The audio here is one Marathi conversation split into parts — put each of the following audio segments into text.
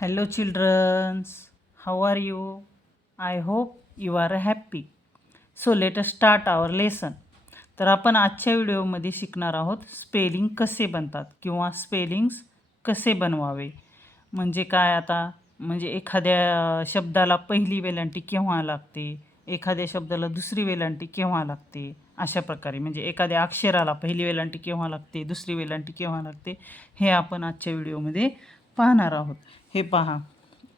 Hello childrens how are you I hope you are happy so let a start our lesson तर आपण आजच्या व्हिडिओमध्ये शिकणार आहोत स्पेलिंग कसे बनतात किंवा स्पेलिंग्स कसे बनवावे. म्हणजे काय आता? म्हणजे एखाद्या शब्दाला पहिली वेलांटी केव्हा लागते? एखाद्या शब्दाला दुसरी वेलांटी केव्हा लागते? अशा प्रकारे. म्हणजे एखाद्या अक्षराला पहिली वेलांटी केव्हा लागते? दुसरी वेलांटी केव्हा लागते? हे आपण आजच्या व्हिडिओमध्ये पाहणार आहोत. हे पहा.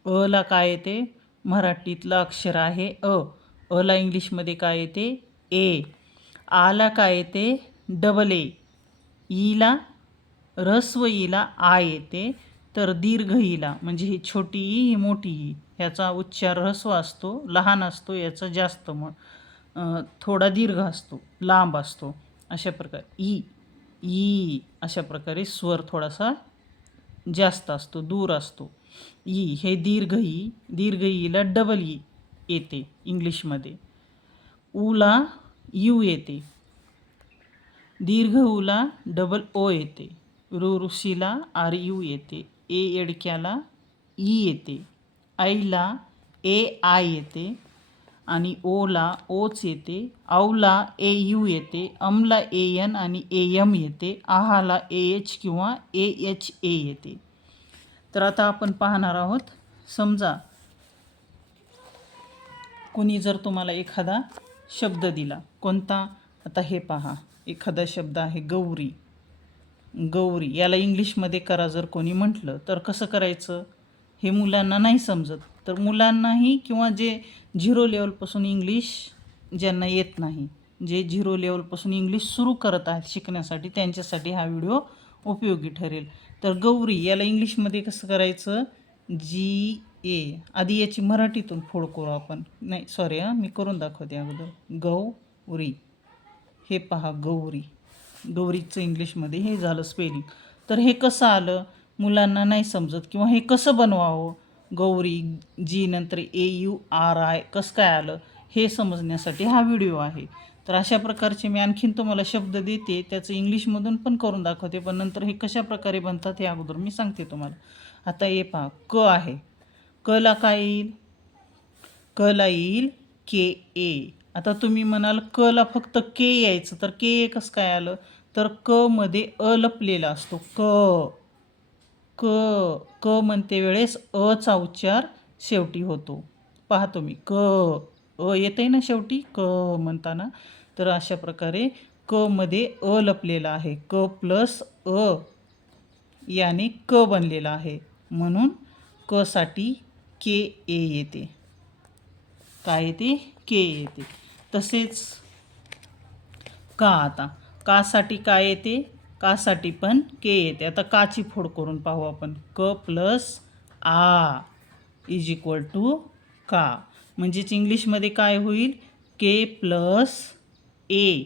अला काय येते? मराठीतलं अक्षर आहे अ. अला इंग्लिशमध्ये काय येते? ए. आला काय येते? Double A. ईला रस्व ईला आ येते. तर दीर्घ ईला म्हणजे ही छोटी ई ही मोठी ई. ह्याचा उच्चार ह्रस्व असतो लहान असतो याचा जास्त मग थोडा दीर्घ असतो लांब असतो. अशा प्रकारे ई ई अशा प्रकारे स्वर थोडासा जास्त असतो दूर असतो. ई हे दीर्घ ई दीर्घ ईला डबल ई येते इंग्लिशमध्ये. उला यू येते. दीर्घ उला डबल ओ येते. रू आर यू येते. ए एडक्याला ई येते. आईला ए आय येते. आणि ओला ओच येते औला ए यू येते अमला ए एन आणि ए एम येते आहाला ए एच किंवा ए एच ए येते. तर आता आपण पाहणार आहोत समजा कुणी जर तुम्हाला एखादा शब्द दिला कोणता? आता हे पहा एखादा शब्द आहे गौरी. गौरी याला इंग्लिशमध्ये करा जर कोणी म्हटलं तर कसं करायचं? हे मुलांना नाही समजत. तर मुलांनाही किंवा जे झिरो लेवलपासून इंग्लिश ज्यांना येत नाही जे झिरो लेवलपासून इंग्लिश सुरू करत आहेत शिकण्यासाठी त्यांच्यासाठी हा व्हिडिओ उपयोगी ठरेल. तर गौरी याला इंग्लिशमध्ये कसं करायचं? जी ए आधी याची मराठीतून फोड करू आपण. नाही सॉरी हां मी करून दाखवते अगोदर. गौरी. हे पहा गौरी. गौरीचं इंग्लिशमध्ये हे झालं स्पेलिंग तर हे कसं आलं? मुलांना नाही समजत किंवा हे कसं बनवावं? गौरी जी नंतर ए यू आर आय कसं काय आलं हे समजण्यासाठी हा व्हिडिओ आहे. तर अशा प्रकारचे मी आणखीन तुम्हाला शब्द देते त्याचं इंग्लिशमधून पण करून दाखवते पण नंतर हे कशा प्रकारे बनतात हे अगोदर मी सांगते तुम्हाला. आता हे पहा क आहे. कला काय येईल? कला येईल के ए आता तुम्ही म्हणाल कला फक्त के यायचं तर के ए कसं काय आलं? तर क मध्ये अ लपलेला असतो क. क क म्हणते वेळेस अचा उच्चार शेवटी होतो. पाहतो मी क अ येते ना शेवटी? क म्हणताना. तर अशा प्रकारे क मध्ये अ लपलेला आहे. क प्लस अ याने क बनलेला आहे. म्हणून क साठी के ए येते. काय येते? के येते. तसेच का आता? कासाठी काय येते? कासाठी पण के येते. आता काची फोड करून पाहू आपण. क प्लस आ इज इक्वल टू का म्हणजेच इंग्लिशमध्ये काय होईल? K plus A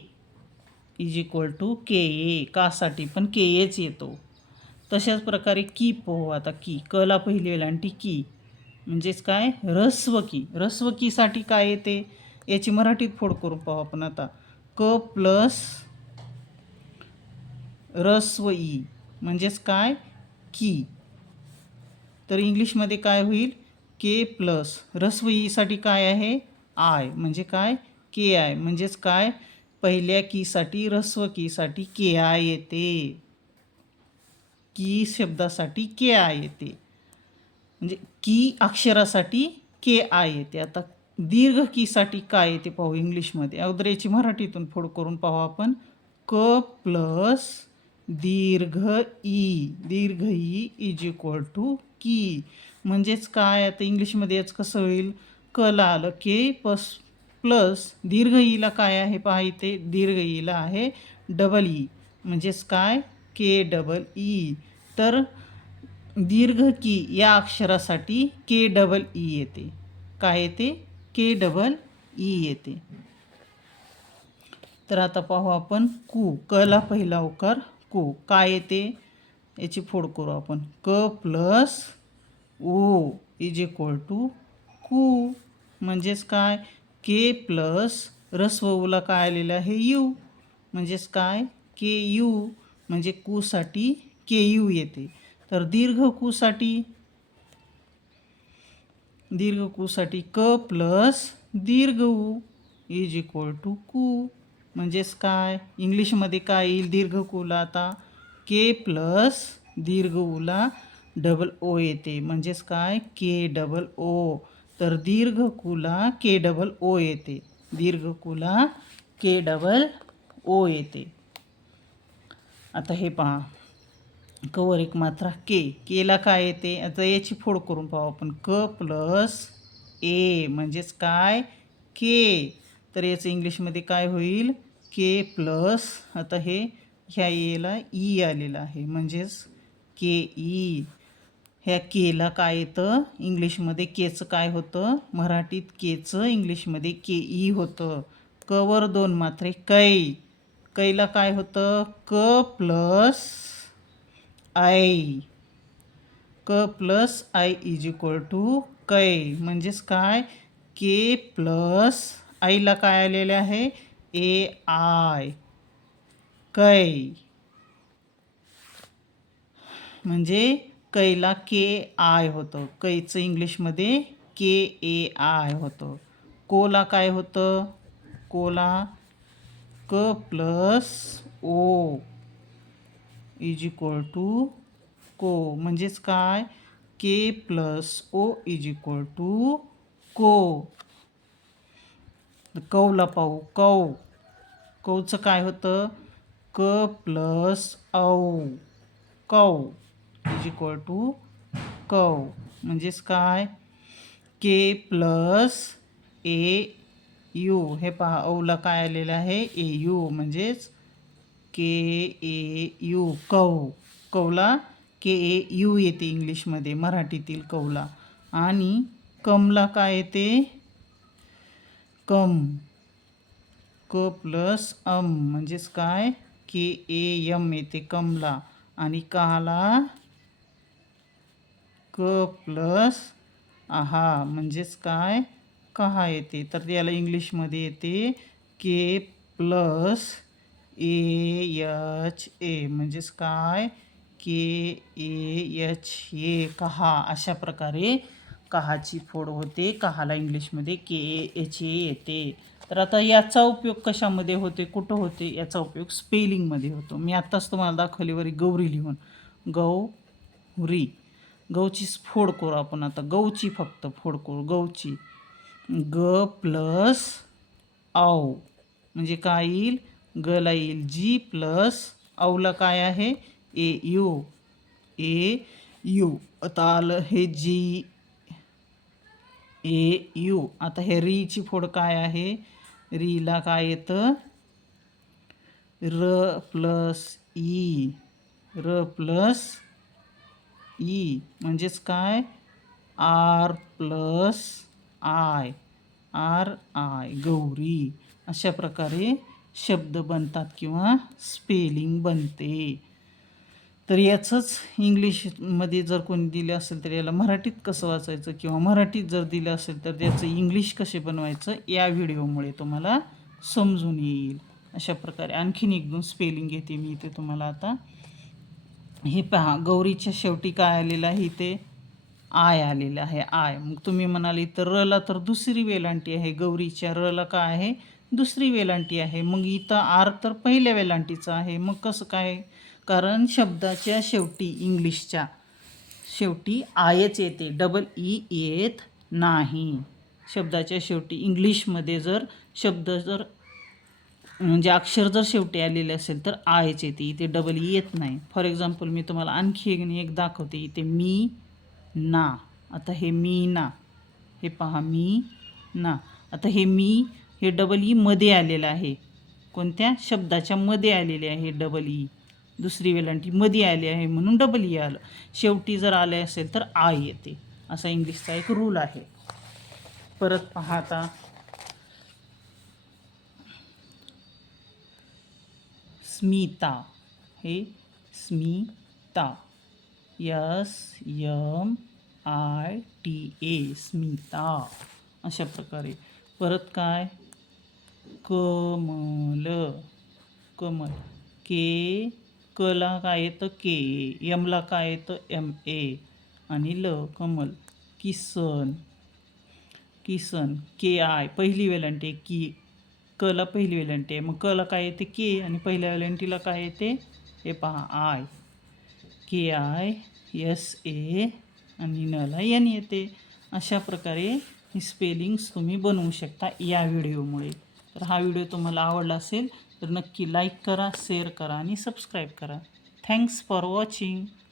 is equal to K A कासाठी पण के एच येतो. तशाच प्रकारे की पोहू आता की. कला पहिली वेलांटी की. म्हणजेच काय? रस्व की रस्व कीसाठी काय येते? याची मराठीत फोड करून पाहू आपण आता. क प्लस रस्व ई म्हणजेच काय? की. तर इंग्लिशमध्ये काय होईल? K plus. रस्व ईसाठी काय आहे? आय. म्हणजे काय? K I. म्हणजेच काय? पहिल्या कीसाठी रस्व कीसाठी के आय येते. की शब्दासाठी के आय येते. म्हणजे की अक्षरासाठी के आय येते. आता दीर्घ कीसाठी काय येते पाहू इंग्लिशमध्ये. अगोदर याची मराठीतून फोड करून पाहू आपण. क प्लस दीर्घ ई. दीर्घ ई इज इक्वल टू की. म्हणजेच काय? आता इंग्लिशमध्ये याच कसं होईल? कला आलं के पस प्लस दीर्घ ईला काय आहे? पहा इथे दीर्घ ईला आहे डबल ई e. म्हणजेच काय? के डबल ई तर दीर्घ की या अक्षरासाठी के डबल ई येते. काय येते? के डबल ई येते. तर आता पाहू आपण कू. कला पहिला उकार को काय येते? याची फोड करू आपण. क plus O is equal to कू. म्हणजेच काय? के प्लस रस्व उला काय आलेलं आहे? यू. म्हणजेच काय? K U. म्हणजे कूसाठी के यू येते. तर दीर्घ कूसाठी दीर्घ कूसाठी क प्लस दीर्घ ऊ इज इक्वल टू कू. म्हणजेच काय? इंग्लिशमध्ये काय येईल? दीर्घ कुला आता के प्लस दीर्घ ऊला डबल ओ येते. म्हणजेच काय? के डबल ओ तर दीर्घ कुला के डबल ओ येते. दीर्घ कुला के डबल ओ येते. आता हे पहा. कवर एक मात्रा के केला काय येते? आता याची फोड करून पाहू आपण. क प्लस ए म्हणजेच काय? के तर याचं इंग्लिशमध्ये काय होईल? के प्लस आता हे ह्या एला ई e आलेलं आहे. म्हणजेच के ई ह्या केला काय येतं? इंग्लिशमध्ये केचं काय होतं? मराठीत केचं इंग्लिशमध्ये के ई होतं. कवर दोन मात्रे. कै. कैला काय होतं? क प्लस आय क प्लस आय इज इक्वल टू कै. म्हणजेच काय? के प्लस आईला काय आलेले आहे? A I. कै. म्हणजे कैला के आय होतं. कैचं इंग्लिशमध्ये के ए आय होतं. कोला काय होतं? कोला क plus O. Is equal to को. म्हणजेच काय? K plus O is equal to को. कौला पाहू कौ कौचं काय होतं? क प्लस औ. कौ इज इक्वल टू कौ म्हणजेच काय? के प्लस ए यू हे पहा औला काय आलेलं आहे? ए यू म्हणजेच के ए यू कौ कौला के ए यू येते इंग्लिशमध्ये मराठीतील कौला आणि कमला काय येते? कम क प्लस अम म्हणजेच काय? के ए यम येते कमला. आणि काला क प्लस आहा म्हणजेच काय? कहा येते. तर याला इंग्लिशमध्ये येते के प्लस ए एच ए म्हणजेच काय? के ए एच ए कहा अशा प्रकारे कहाची फोड होते कहाला इंग्लिशमध्ये के ए एच ए येते तर आता याचा उपयोग कशामध्ये होते कुठं होते याचा उपयोग स्पेलिंगमध्ये होतो. मी आत्ताच तुम्हाला दाखवलीवरी गौरी लिहून. गौरी. गौची फोड करू आपण आता. गौची फक्त फोड करू. गौची. ग प्लस औ. म्हणजे काय येईल? गला येईल जी प्लस औला काय आहे? A U. A U. आता आलं हे जी ए यू. आता हे रीची फोड काय आहे? रीला काय येतं? र प्लस ई. र प्लस ई. म्हणजेच काय? R plus I. R I. Gauri. अशा प्रकारे शब्द बनतात किंवा स्पेलिंग बनते. तर याचंच इंग्लिशमध्ये जर कोणी दिलं असेल तर याला मराठीत कसं वाचायचं किंवा मराठीत जर दिलं असेल तर त्याचं इंग्लिश कसे बनवायचं या व्हिडिओमुळे तुम्हाला समजून येईल. अशा प्रकारे आणखीन एक दोन स्पेलिंग घेते मी इथे तुम्हाला आता. हे पहा गौरीच्या शेवटी काय आलेलं आहे इथे? आय आलेलं आहे आय. मग तुम्ही म्हणाले तर रला तर दुसरी वेलांटी आहे गौरीच्या रला काय आहे? दुसरी वेलांटी आहे. मग इथं आर तर पहिल्या वेलांटीचं आहे. मग कसं काय? कारण शब्दाच्या शेवटी इंग्लिशच्या. शेवटी आयच येते. डबल ई येत नाही. शब्दाच्या शेवटी इंग्लिशमध्ये जर शब्द जर म्हणजे अक्षर जर शेवटी आलेले असेल तर आयच येते. इथे डबल ई येत नाही. फॉर एक्झाम्पल मी तुम्हाला आणखी एक एक दाखवते. इथे मी ना. आता हे मी ना. हे पहा मी ना. आता हे मी हे डबल ई मध्ये आलेलं आहे. कोणत्या? शब्दाच्या मध्ये आलेले आहे डबल ई. दुसरी वेलांटी मध्ये आली आहे म्हणून डबल ई e आलं. शेवटी जर आले असेल तर आय येते. असा इंग्लिशचा एक रूल आहे. परत पाहता स्मिता. हे Smita. S M I T A. Smita. अशा प्रकारे. परत काय? कमल. कमल. के कला काय येतं के यमला काय येतं एम ए आणि ल कमल किसन किसन के आय पहिली वेलंटी की कला पहिली वेलंटी. आहे मग कला काय येते के आणि पहिल्या वेलंटीला काय येते हे पहा I. K I S A आणि नला एन येते. अशा प्रकारे ही स्पेलिंग्स तुम्ही बनवू शकता या व्हिडिओमुळे तर हा व्हिडिओ तुम्हाला आवडला असेल तर नक्की लाईक करा शेअर करा आणि सबस्क्राईब करा. Thanks for watching